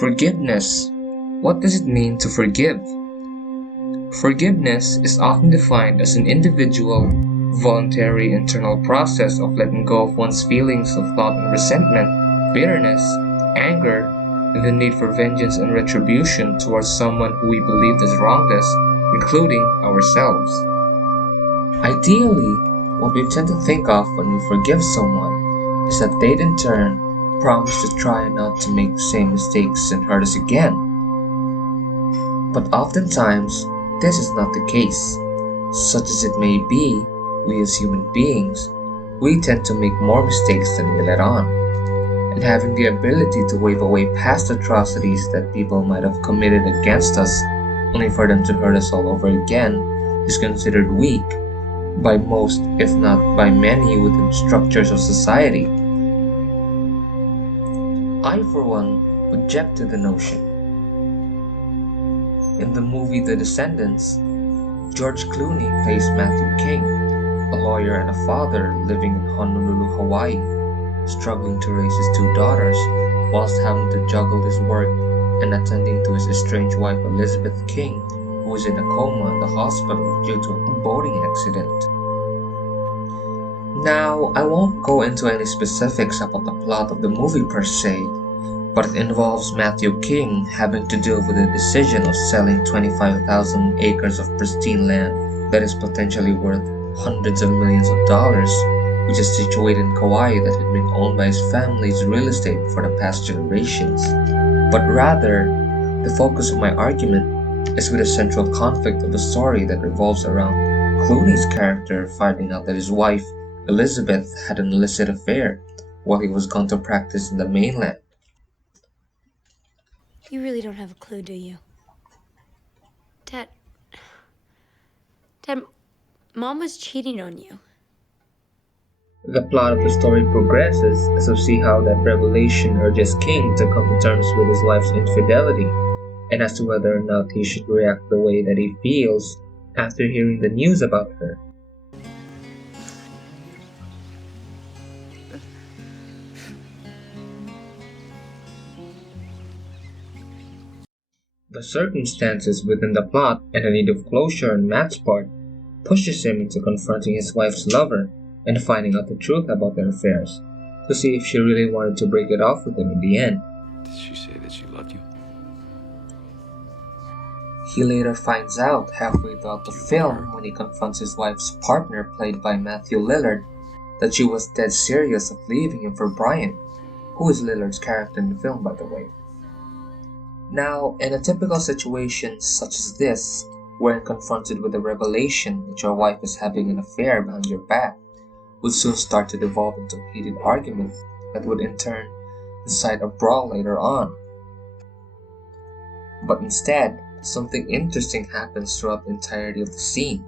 Forgiveness. What does it mean to forgive? Forgiveness is often defined as an individual, voluntary internal process of letting go of one's feelings of thought and resentment, bitterness, anger, and the need for vengeance and retribution towards someone who we believed has wronged us, including ourselves. Ideally, what we tend to think of when we forgive someone is that they'd in turn promise to try not to make the same mistakes and hurt us again. But oftentimes, this is not the case. Such as it may be, we as human beings, we tend to make more mistakes than we let on. And having the ability to wave away past atrocities that people might have committed against us, only for them to hurt us all over again, is considered weak by most, if not by many, within structures of society. I, for one, object to the notion. In the movie The Descendants, George Clooney plays Matthew King, a lawyer and a father living in Honolulu, Hawaii, struggling to raise his two daughters whilst having to juggle his work and attending to his estranged wife Elizabeth King, who is in a coma in the hospital due to a boating accident. Now, I won't go into any specifics about the plot of the movie per se, but it involves Matthew King having to deal with the decision of selling 25,000 acres of pristine land that is potentially worth hundreds of millions of dollars, which is situated in Kauai that had been owned by his family's real estate for the past generations. But rather, the focus of my argument is with the central conflict of the story that revolves around Clooney's character finding out that his wife, Elizabeth, had an illicit affair while he was gone to practice in the mainland. You really don't have a clue, do you? Dad, Mom was cheating on you. The plot of the story progresses as we see how that revelation urges King to come to terms with his wife's infidelity, and as to whether or not he should react the way that he feels after hearing the news about her. The circumstances within the plot and the need of closure on Matt's part pushes him into confronting his wife's lover and finding out the truth about their affairs, to see if she really wanted to break it off with him in the end. Did she say that she loved you? He later finds out halfway throughout the film when he confronts his wife's partner, played by Matthew Lillard, that she was dead serious of leaving him for Brian, who is Lillard's character in the film, by the way. Now, in a typical situation such as this, wherein confronted with the revelation that your wife is having an affair behind your back, would soon start to devolve into a heated argument that would in turn incite a brawl later on. But instead, something interesting happens throughout the entirety of the scene,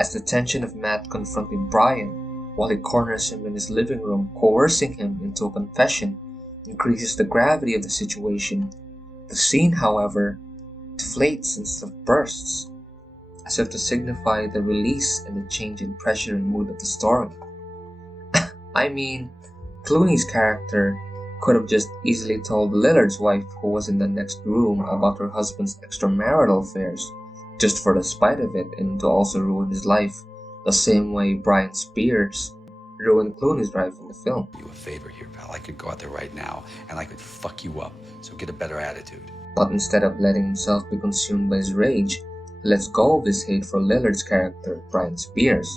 as the tension of Matt confronting Brian while he corners him in his living room, coercing him into a confession, increases the gravity of the situation. The scene, however, deflates instead of bursts, as if to signify the release and the change in pressure and mood of the story. I mean, Clooney's character could have just easily told Lillard's wife, who was in the next room, about her husband's extramarital affairs, just for the spite of it and to also ruin his life, the same way Brian Spears ruined Clooney's life in the film. You a favor here, pal. I could go out there right now and I could fuck you up, so get a better attitude. But instead of letting himself be consumed by his rage, he lets go of his hate for Lillard's character, Brian Spears.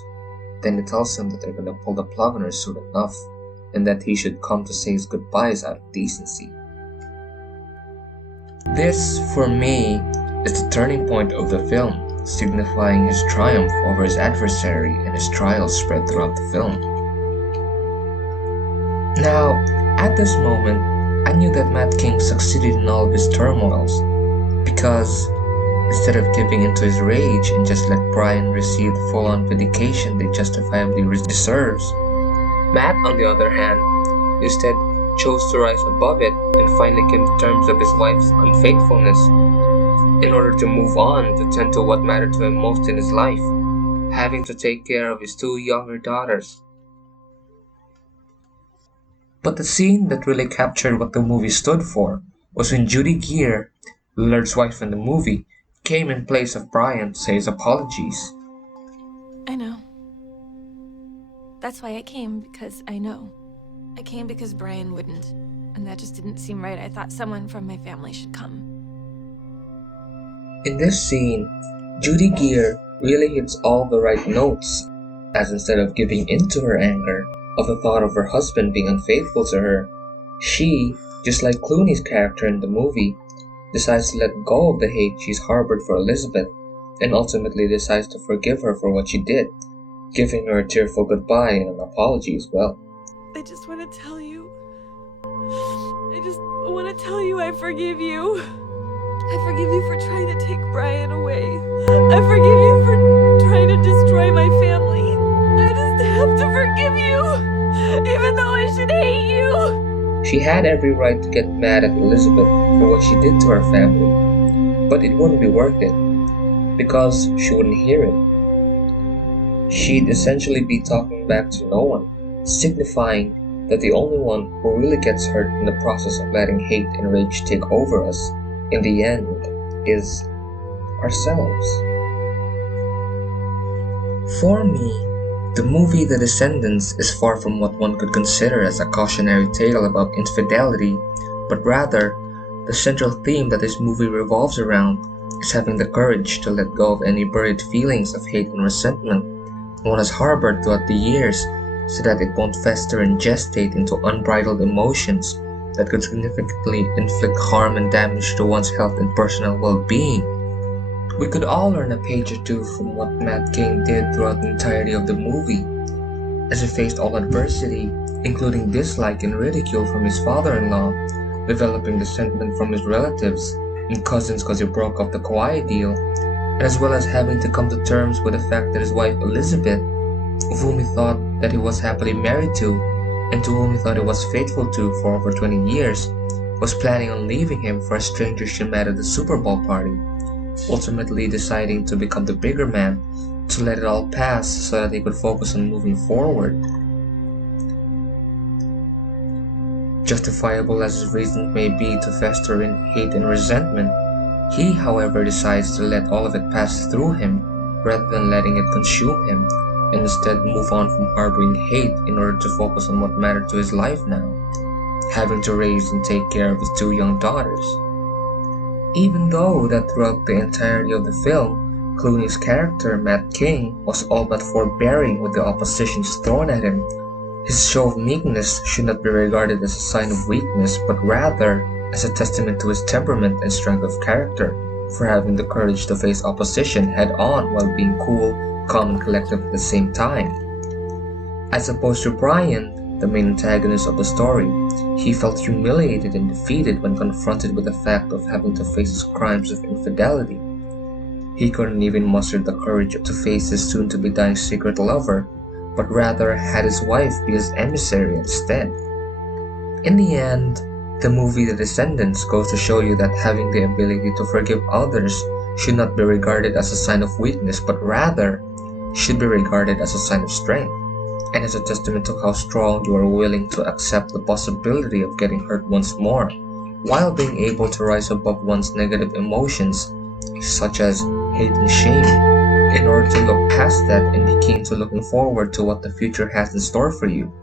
Then he tells him that they're gonna pull the plug on her soon enough, and that he should come to say his goodbyes out of decency. This, for me, is the turning point of the film, signifying his triumph over his adversary and his trials spread throughout the film. Now, at this moment, I knew that Matt King succeeded in all of his turmoils, because instead of giving into his rage and just let Brian receive the full-on vindication they justifiably deserves, Matt, on the other hand, instead chose to rise above it and finally came to terms of his wife's unfaithfulness in order to move on to tend to what mattered to him most in his life, having to take care of his two younger daughters. But the scene that really captured what the movie stood for was when Judy Gear, Lillard's wife in the movie, came in place of Brian to say his apologies. I know. That's why I came, because I know. I came because Brian wouldn't, and that just didn't seem right. I thought someone from my family should come. In this scene, Judy Gear really hits all the right notes, as instead of giving in to her anger of the thought of her husband being unfaithful to her, she, just like Clooney's character in the movie, decides to let go of the hate she's harbored for Elizabeth and ultimately decides to forgive her for what she did, giving her a tearful goodbye and an apology as well. I just want to tell you. I forgive you. I forgive you for trying to take Brian away. I forgive you for trying to destroy my family. I just have to forgive you, even though I should hate you. She had every right to get mad at Elizabeth for what she did to her family, but it wouldn't be worth it, because she wouldn't hear it. She'd essentially be talking back to no one, signifying that the only one who really gets hurt in the process of letting hate and rage take over us, in the end, is ourselves. For me, the movie The Descendants is far from what one could consider as a cautionary tale about infidelity, but rather, the central theme that this movie revolves around is having the courage to let go of any buried feelings of hate and resentment one has harbored throughout the years so that it won't fester and gestate into unbridled emotions that could significantly inflict harm and damage to one's health and personal well-being. We could all learn a page or two from what Matt King did throughout the entirety of the movie, as he faced all adversity, including dislike and ridicule from his father-in-law, developing resentment from his relatives and cousins because he broke off the Kauai deal, and as well as having to come to terms with the fact that his wife Elizabeth, of whom he thought that he was happily married to, and to whom he thought he was faithful to for over 20 years, was planning on leaving him for a stranger she met at the Super Bowl party, ultimately deciding to become the bigger man, to let it all pass so that he could focus on moving forward. Justifiable as his reasons may be to fester in hate and resentment, he, however, decides to let all of it pass through him rather than letting it consume him, and instead move on from harboring hate in order to focus on what mattered to his life now, having to raise and take care of his two young daughters. Even though that throughout the entirety of the film, Clooney's character, Matt King, was all but forbearing with the oppositions thrown at him, his show of meekness should not be regarded as a sign of weakness, but rather as a testament to his temperament and strength of character, for having the courage to face opposition head-on while being cool, calm, and collective at the same time. As opposed to Brian, the main antagonist of the story, he felt humiliated and defeated when confronted with the fact of having to face his crimes of infidelity. He couldn't even muster the courage to face his soon-to-be dying secret lover, but rather had his wife be his emissary instead. In the end, the movie The Descendants goes to show you that having the ability to forgive others should not be regarded as a sign of weakness, but rather should be regarded as a sign of strength, and as a testament to how strong you are willing to accept the possibility of getting hurt once more, while being able to rise above one's negative emotions, such as hate and shame, in order to look past that and be keen to looking forward to what the future has in store for you.